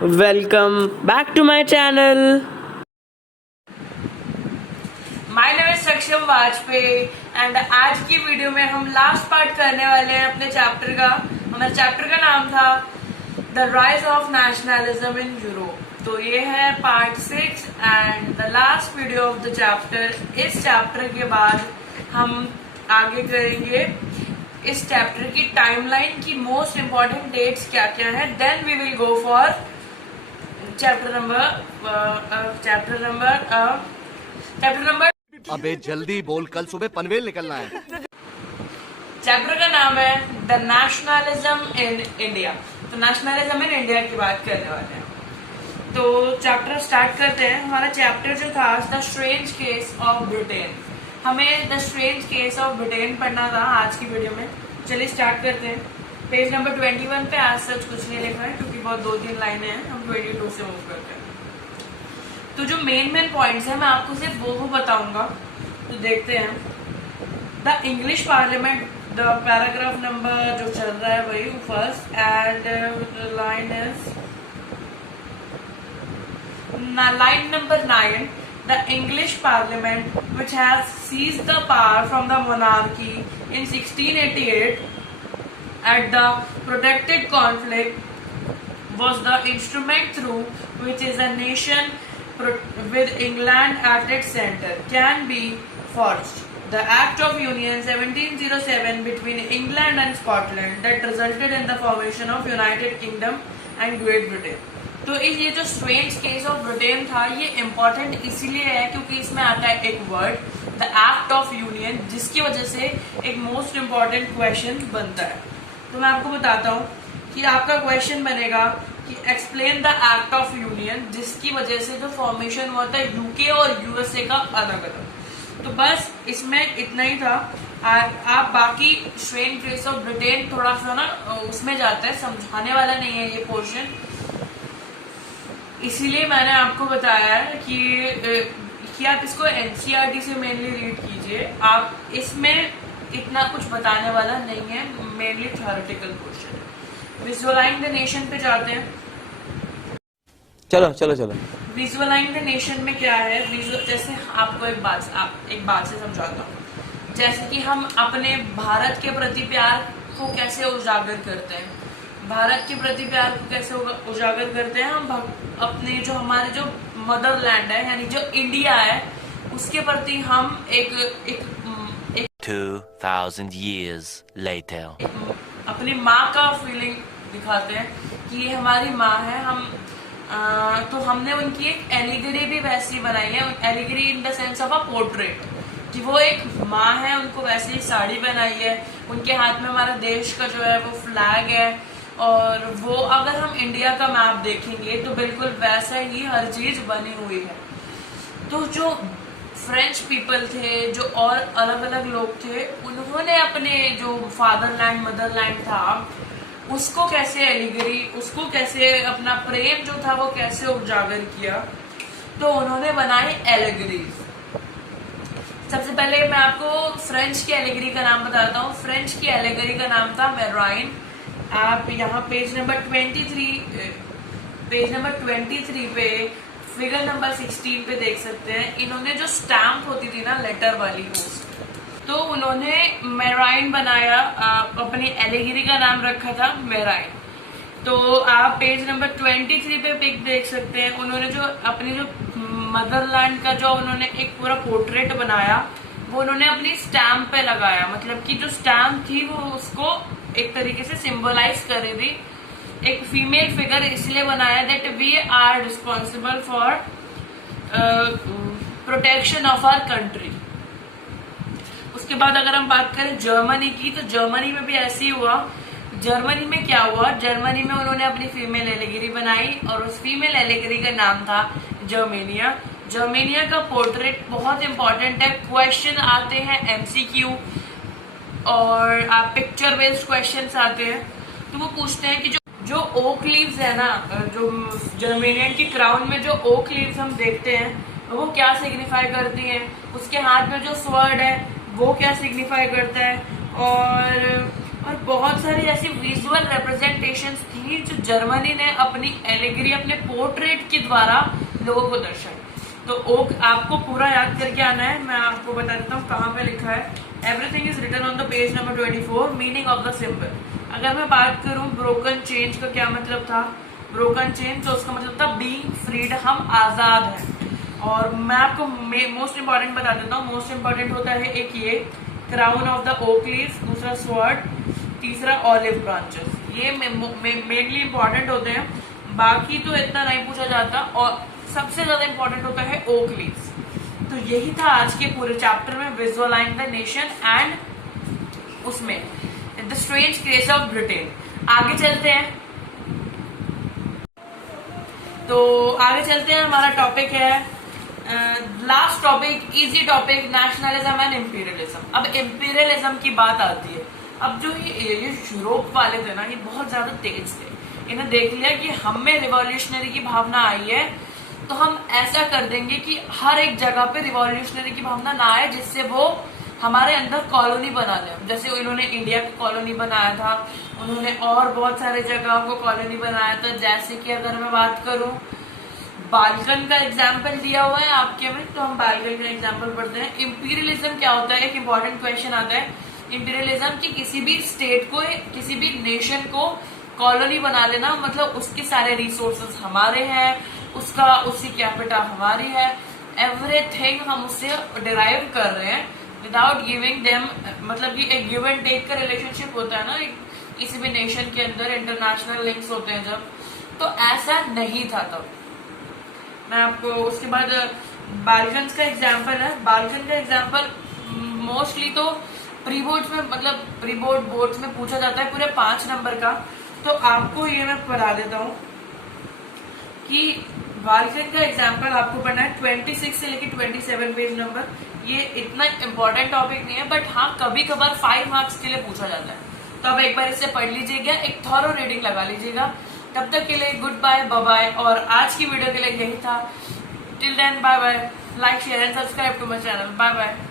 Welcome back to my channel. My name is सक्षम Vajpayee and आज की वीडियो में हम लास्ट पार्ट करने वाले हैं अपने चैप्टर का। हमारे चैप्टर का नाम था the rise of nationalism in Europe. तो ये है part 6 and the last video of the chapter. इस चैप्टर के बाद हम आगे करेंगे इस चैप्टर की टाइमलाइन की मोस्ट इम्पोर्टेंट डेट्स क्या क्या है। Then we will go for chapter number अबे जल्दी बोल, कल सुबह पनवेल निकलना है। चैप्टर का नाम है द नेशनलिज्म इन इंडिया। तो नेशनलिज्म इन इंडिया की बात करने वाले हैं। तो चैप्टर स्टार्ट करते हैं। हमारा चैप्टर जो था the strange case of Britain. हमें the strange case of Britain पढ़ना था आज की वीडियो में। चलिए स्टार्ट करते हैं। पेज नंबर 21 पे आज सच कुछ नहीं लिखा है क्योंकि बहुत 2-3 लाइनें हैं। हम 22 से मूव करते हैं। तो जो मेन पॉइंट्स है मैं आपको सिर्फ वो बताऊंगा। तो देखते हैं the English parliament. The paragraph number जो चल रहा है वही first and line is line number 9। The English parliament which has seized the power from the monarchy in 1688 at the protracted conflict was the instrument through which is a nation with England at its center can be forged. The Act of Union 1707 between England and Scotland that resulted in the formation of United Kingdom and Great Britain. तो ये जो strange case of Britain था ये important इसीलिए है क्योंकि इसमें आता है एक word the act of union, जिसकी वजह से एक मोस्ट इम्पॉर्टेंट क्वेश्चन बनता है। तो मैं आपको बताता हूँ कि आपका क्वेश्चन बनेगा कि explain the act of union, जिसकी वजह से जो फॉर्मेशन हुआ था यूके और यूएसए का अलग अलग। तो बस इसमें इतना ही था। आप बाकी स्ट्रेंज केस ऑफ ब्रिटेन थोड़ा सा ना उसमें जाता है, समझाने वाला नहीं है ये पोर्शन, इसीलिए मैंने आपको बताया है कि आप इसको एनसीईआरटी से मेनली रीड कीजिए। आप इसमें इतना कुछ बताने वाला नहीं है, मेनली थ्योरेटिकल पोर्शन है। विजुअलाइज द नेशन पे जाते हैं। चलो। विजुअलाइज द नेशन में क्या है, जैसे आपको एक बात से समझाता हूँ। जैसे कि हम अपने भारत के प्रति प्यार को कैसे उजागर करते हैं, भारत के प्रति प्यार को कैसे उजागर करते हैं, हम अपने जो हमारे जो मदरलैंड है यानी जो इंडिया है उसके प्रति हम एक 2000 years later अपनी माँ का फीलिंग दिखाते हैं कि ये हमारी माँ है। हम तो हमने उनकी एक एलिगरी भी वैसी बनाई है, allegory in the sense of a portrait, कि वो एक माँ है, उनको वैसे ही साड़ी बनाई है, उनके हाथ में हमारा देश का जो है वो फ्लैग है, और वो अगर हम इंडिया का मैप देखेंगे तो बिल्कुल वैसा ही हर चीज बनी हुई है। तो जो फ्रेंच पीपल थे, जो और अलग अलग लोग थे, उन्होंने अपने जो फादरलैंड मदरलैंड था उसको कैसे एलिगरी, उसको कैसे अपना प्रेम जो था वो कैसे उजागर किया, तो उन्होंने बनाई एलिगरीज। सबसे पहले मैं आपको फ्रेंच की एलिगरी का नाम बताता हूँ। फ्रेंच की एलिगरी का नाम था मेराइन। आप यहाँ पेज नंबर 23 पे फिगर नंबर 16 पे देख सकते हैं। इन्होंने जो स्टैम्प होती थी ना लेटर वाली, तो उन्होंने मेराइन बनाया, अपनी एलिगरी का नाम रखा था मेराइन। तो आप पेज नंबर 23 पे पिक देख सकते हैं। उन्होंने जो अपनी जो मदरलैंड का जो उन्होंने एक पूरा पोर्ट्रेट बनाया वो उन्होंने अपनी स्टैम्प पे लगाया। मतलब कि जो स्टैम्प थी वो उसको एक तरीके से सिंबलाइज कर रही थी। एक फीमेल फिगर इसलिए बनाया that we are responsible for protection of our country. उसके बाद अगर हम बात करें जर्मनी की, तो जर्मनी में भी ऐसे ही हुआ। जर्मनी में क्या हुआ, जर्मनी में उन्होंने अपनी फीमेल एलिगरी बनाई और उस फीमेल एलिगरी का नाम था जर्मेनिया। जर्मेनिया का पोर्ट्रेट बहुत इंपॉर्टेंट है, क्वेश्चन आते हैं एमसीक्यू और आप पिक्चर बेस्ड क्वेश्चंस आते हैं। तो वो पूछते हैं कि जो ओक लीव्स है ना, जो जर्मेनियन की क्राउन में जो ओक लीव्स हम देखते हैं वो क्या सिग्निफाई करती हैं, उसके हाथ में जो स्वर्ड है वो क्या सिग्निफाई करता है, और बहुत सारी ऐसी विजुअल रिप्रेजेंटेशंस थी कि जो जर्मनी ने अपनी एलिगरी अपने पोर्ट्रेट के द्वारा लोगों को दर्शाई। तो ओक आपको पूरा याद करके आना है। मैं आपको बता देता हूँ कहाँ पे लिखा है। Everything is written on the page number 24, meaning of the symbol. अगर मैं बात करूँ ब्रोकन चेंज का क्या मतलब था, ब्रोकन चेंज तो उसका मतलब था बीइंग फ्रीड, हम आजाद हैं। और मैं आपको मोस्ट इंपॉर्टेंट बता देता हूँ। मोस्ट इंपॉर्टेंट होता है एक ये crown of the oak leaf, दूसरा स्वॉर्ड, तीसरा ऑलिव ब्रांचेस। ये मेनली इंपॉर्टेंट होते हैं, बाकी तो इतना नहीं पूछा जाता। और सबसे ज्यादा इंपॉर्टेंट होता है ओक लीव्स। तो यही था आज के पूरे चैप्टर में, विजुअलाइज द नेशन एंड उसमें the strange case of Britain. आगे चलते हैं। तो आगे चलते हैं, हमारा टॉपिक है last topic, easy topic, nationalism and imperialism. अब इंपीरियलिज्म की बात आती है। अब जो ये यूरोप वाले थे ना, ये बहुत ज्यादा तेज थे। इन्हें देख लिया कि हम में रिवॉल्यूशनरी की भावना आई है, तो हम ऐसा कर देंगे कि हर एक जगह पे रिवॉल्यूशनरी की भावना ना आए, जिससे वो हमारे अंदर कॉलोनी बना ले। जैसे उन्होंने इंडिया को कॉलोनी बनाया था, उन्होंने और बहुत सारे जगहों को कॉलोनी बनाया था। जैसे कि अगर मैं बात करूं, बाल्कन का एग्जाम्पल दिया हुआ है आपके में, तो हम बाल्कन का एग्जाम्पल पढ़ते हैं। इंपीरियलिज्म क्या होता है, एक इंपॉर्टेंट क्वेश्चन आता है। इंपीरियलिज्म की किसी भी स्टेट को, किसी भी नेशन को कॉलोनी बना लेना, मतलब उसके सारे रिसोर्सेज हमारे हैं, उसकी कैपिटल हमारी है, एवरीथिंग हम उससे डिराइव कर रहे हैं विदाउट गिविंग देम। मतलब कि एक गिव एंड टेक का रिलेशनशिप होता है ना किसी भी नेशन के अंदर, इंटरनेशनल लिंक्स होते हैं जब, तो ऐसा नहीं था तब। मैं आपको उसके बाद बाल्कन का एग्जाम्पल है। बाल्कन का एग्जाम्पल मोस्टली तो प्री बोर्ड्स में, मतलब प्री बोर्ड्स में पूछा जाता है, पूरे 5 नंबर का। तो आपको ये मैं पढ़ा देता हूँ कि बाल्कन का एग्जाम्पल आपको पढ़ना है 26 से लेकर 27 पेज नंबर। ये इतना इंपॉर्टेंट टॉपिक नहीं है, बट हाँ कभी कभार 5 मार्क्स के लिए पूछा जाता है। तो आप एक बार इसे पढ़ लीजिएगा, एक थॉरो रीडिंग लगा लीजिएगा। तब तक के लिए गुड बाय, बाय। और आज की वीडियो के लिए यही था। Till then bye bye, like share and subscribe to my channel. Bye bye.